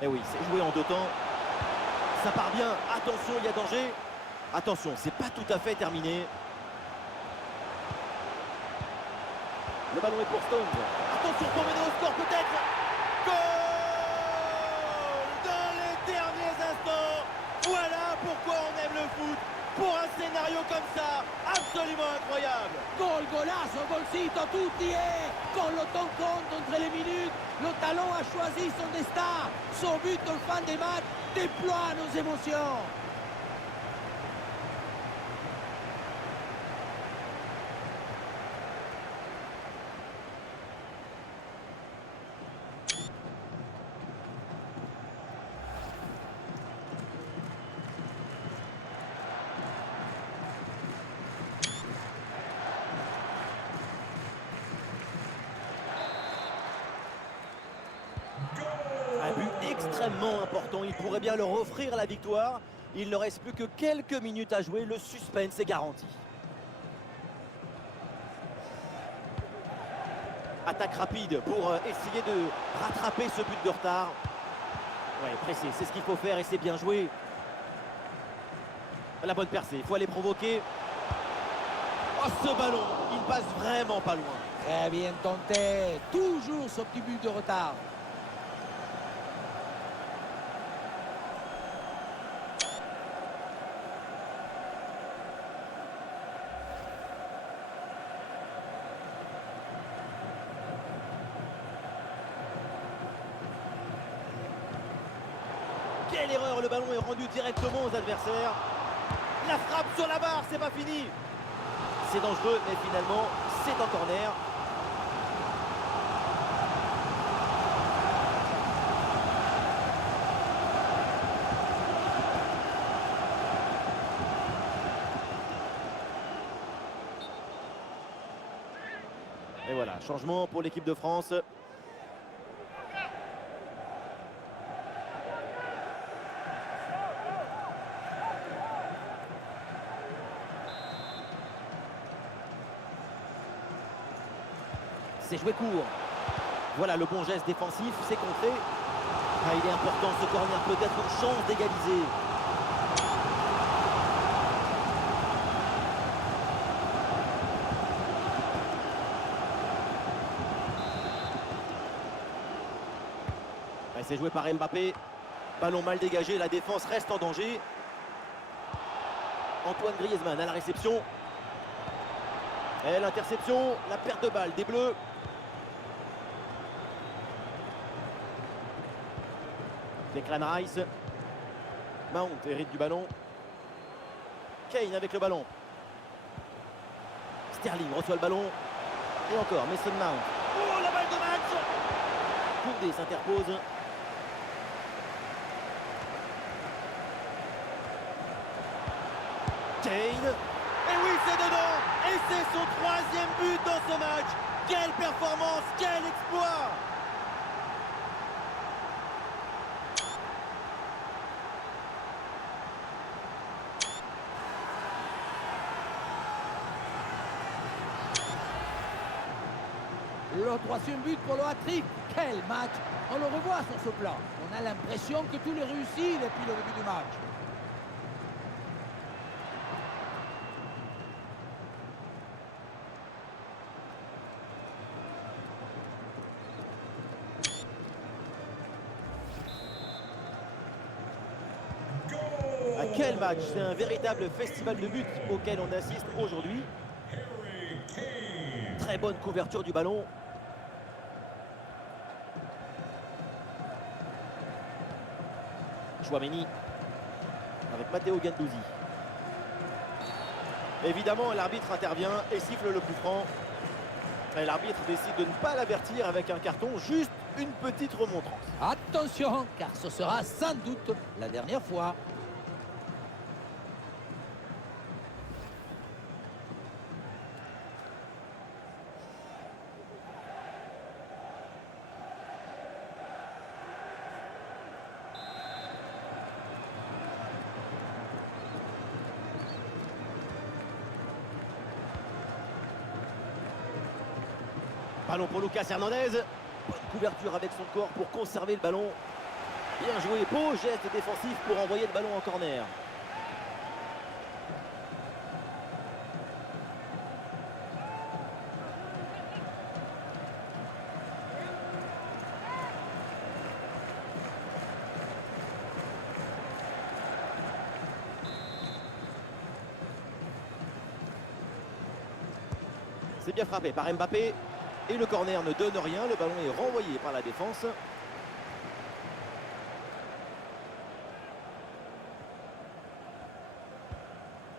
Et oui, c'est joué en deux temps. Ça part bien. Attention, il y a danger. Attention, c'est pas tout à fait terminé. Le ballon est pour Stones. Attention pour mener au score peut-être. Goal dans les derniers instants. Voilà pourquoi on aime le foot. Pour un scénario comme ça, absolument incroyable. Gol, golazo, golcito, tout y est. Quand le temps compte entre les minutes, le talon a choisi son destin. Son but en fin de match déploie nos émotions. Un but extrêmement important, il pourrait bien leur offrir la victoire. Il ne reste plus que quelques minutes à jouer, le suspense est garanti. Attaque rapide pour essayer de rattraper ce but de retard. Ouais, pressé, c'est ce qu'il faut faire et c'est bien joué. La bonne percée, il faut aller provoquer. Oh, ce ballon, il passe vraiment pas loin. Très bien tenté. Toujours ce petit but de retard. Quelle erreur, le ballon est rendu directement aux adversaires. La frappe sur la barre, c'est pas fini. C'est dangereux, mais finalement, c'est un corner. Et voilà, changement pour l'équipe de France. C'est joué court. Voilà le bon geste défensif, c'est contré. Ah, il est important ce corner, peut-être une chance d'égaliser. C'est joué par Mbappé. Ballon mal dégagé, la défense reste en danger. Antoine Griezmann à la réception. Et l'interception, la perte de balle des Bleus. Declan Rice. Mount hérite du ballon. Kane avec le ballon. Sterling reçoit le ballon. Et encore, Mason Mount. Oh, la balle de match. Koundé s'interpose. Kane. Et oui, c'est dedans. Et c'est son 3e but dans ce match. Quelle performance, quel exploit. Le 3e but pour le hat-trick. Quel match! On le revoit sur ce plan. On a l'impression que tout est réussi depuis le début du match. Ah, quel match! C'est un véritable festival de buts auquel on assiste aujourd'hui. Harry Kane. Très bonne couverture du ballon. Chouameni avec Matteo Guendouzi. Évidemment, l'arbitre intervient et siffle le coup franc. Et l'arbitre décide de ne pas l'avertir avec un carton, juste une petite remontrance. Attention, car ce sera sans doute la dernière fois. Ballon pour Lucas Hernandez. Bonne couverture avec son corps pour conserver le ballon. Bien joué, beau geste défensif pour envoyer le ballon en corner. C'est bien frappé par Mbappé. Et le corner ne donne rien, le ballon est renvoyé par la défense.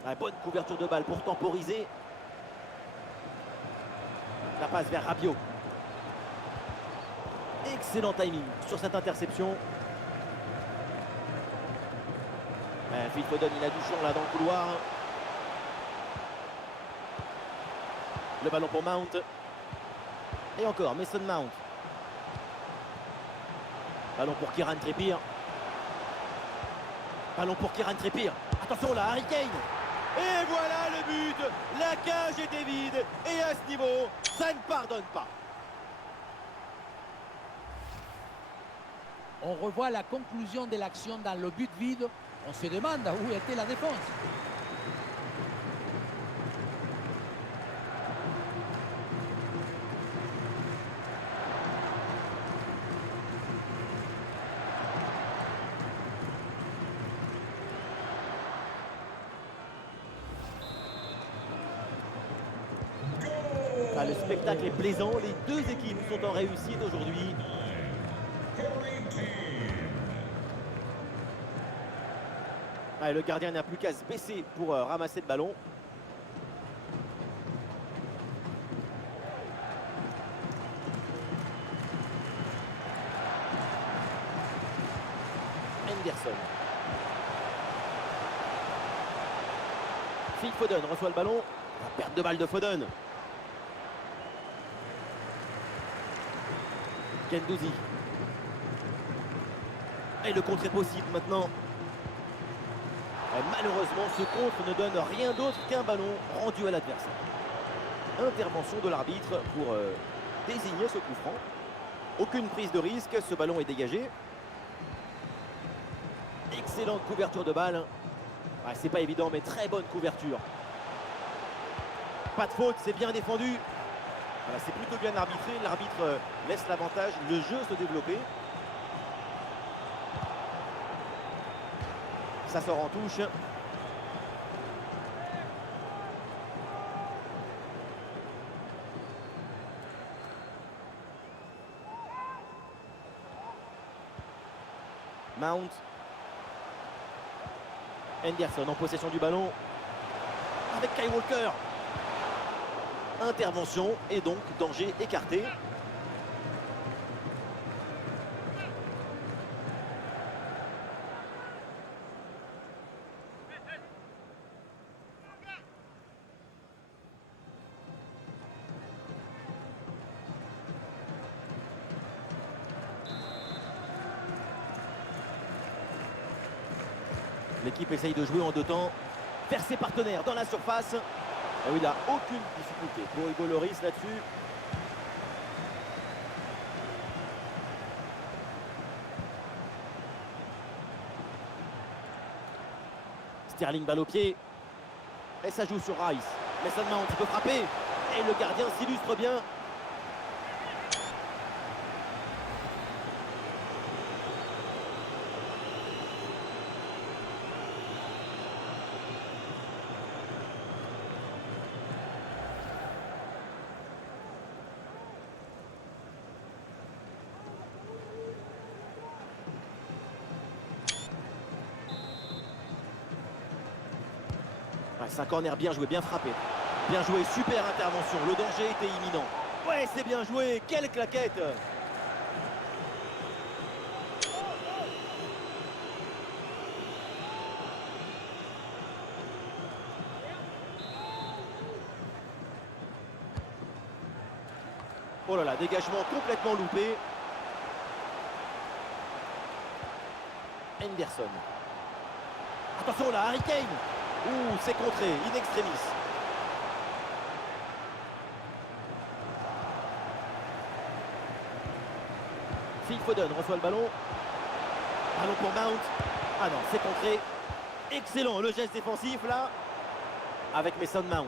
La bonne couverture de balle pour temporiser. La passe vers Rabiot. Excellent timing sur cette interception. Phil Foden, il a du champ là dans le couloir. Le ballon pour Mount. Et encore, Mason Mount. Ballon pour Kieran Trippier. Ballon pour Kieran Trippier. Attention là, Harry Kane. Et voilà le but. La cage était vide. Et à ce niveau, ça ne pardonne pas. On revoit la conclusion de l'action dans le but vide. On se demande où était la défense. Ah, le spectacle est plaisant, les deux équipes sont en réussite aujourd'hui. Harry Kane. Ah, et le gardien n'a plus qu'à se baisser pour ramasser le ballon. Henderson. Phil Foden reçoit le ballon. La perte de balle de Foden. Guendouzi. Et le contre est possible maintenant. Et malheureusement, ce contre ne donne rien d'autre qu'un ballon rendu à l'adversaire. Intervention de l'arbitre pour désigner ce coup franc. Aucune prise de risque, ce ballon est dégagé. Excellente couverture de balle. Ah, c'est pas évident, mais très bonne couverture. Pas de faute, c'est bien défendu. Voilà, c'est plutôt bien arbitré. L'arbitre laisse l'avantage, le jeu se développer. Ça sort en touche. Mount. Henderson en possession du ballon. Avec Kyle Walker. Intervention et donc danger écarté. L'équipe essaye de jouer en deux temps, vers ses partenaires dans la surface. Et oui, il n'a aucune difficulté pour Hugo Lloris là-dessus. Sterling balle au pied. Et ça joue sur Rice. Mason Mount peut frapper. Et le gardien s'illustre bien. C'est un corner bien joué, bien frappé. Bien joué, super intervention. Le danger était imminent. Ouais, c'est bien joué. Quelle claquette! Oh là là, dégagement complètement loupé. Henderson. Attention là, Harry Kane. Ouh, c'est contré, in extremis. Phil Foden reçoit le ballon. Ballon pour Mount. Ah non, c'est contré. Excellent, le geste défensif là. Avec Mason Mount.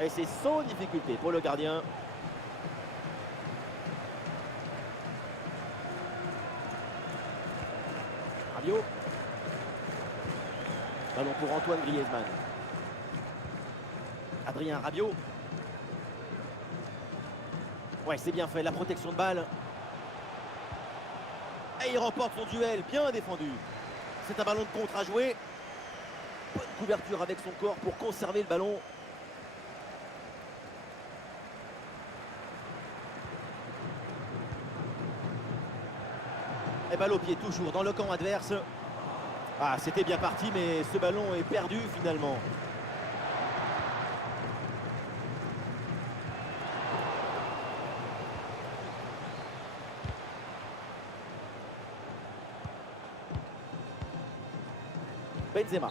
Et c'est sans difficulté pour le gardien. Rabiot. Ballon pour Antoine Griezmann. Adrien Rabiot. Ouais, c'est bien fait, la protection de balle. Et il remporte son duel, bien défendu. C'est un ballon de contre à jouer. Bonne couverture avec son corps pour conserver le ballon. Et balle au pied toujours dans le camp adverse. Ah, c'était bien parti, mais ce ballon est perdu finalement. Benzema.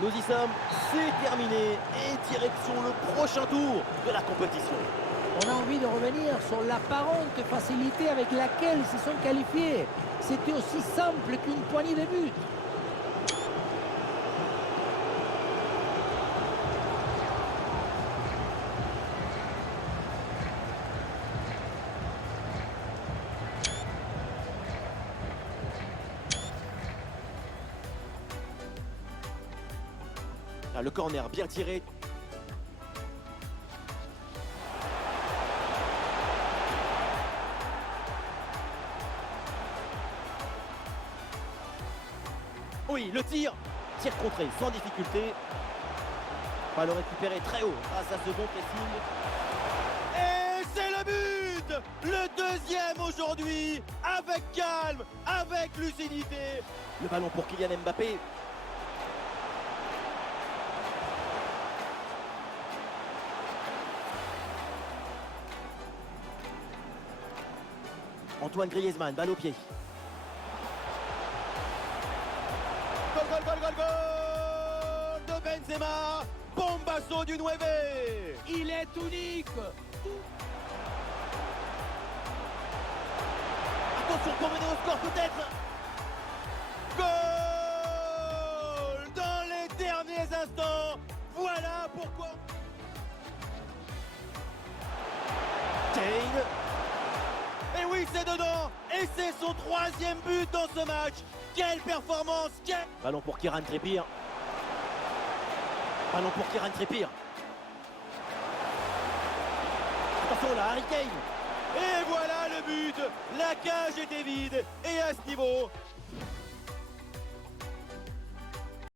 Nous y sommes, c'est terminé. Et direction le prochain tour de la compétition. On a envie de revenir sur l'apparente facilité avec laquelle ils se sont qualifiés. C'était aussi simple qu'une poignée de buts. Ah, le corner bien tiré. Oui, le tir contré sans difficulté. Ballon récupéré très haut grâce à ce bon pressing. Et c'est le but! Le deuxième aujourd'hui, avec calme, avec lucidité. Le ballon pour Kylian Mbappé. Antoine Griezmann, balle au pied. Gol, gol, gol, gol, gol de Benzema. Bombasso du 9. Il est unique. Attention pour mener au score peut-être. Goal dans les derniers instants. Voilà pourquoi. Kane. Et oui, c'est dedans. Et c'est son 3e but dans ce match. Quelle performance. Ballon pour Kieran Trippier. Ballon pour Kieran Trippier. Attention là, Harry Kane. Et voilà le but. La cage était vide. Et à ce niveau,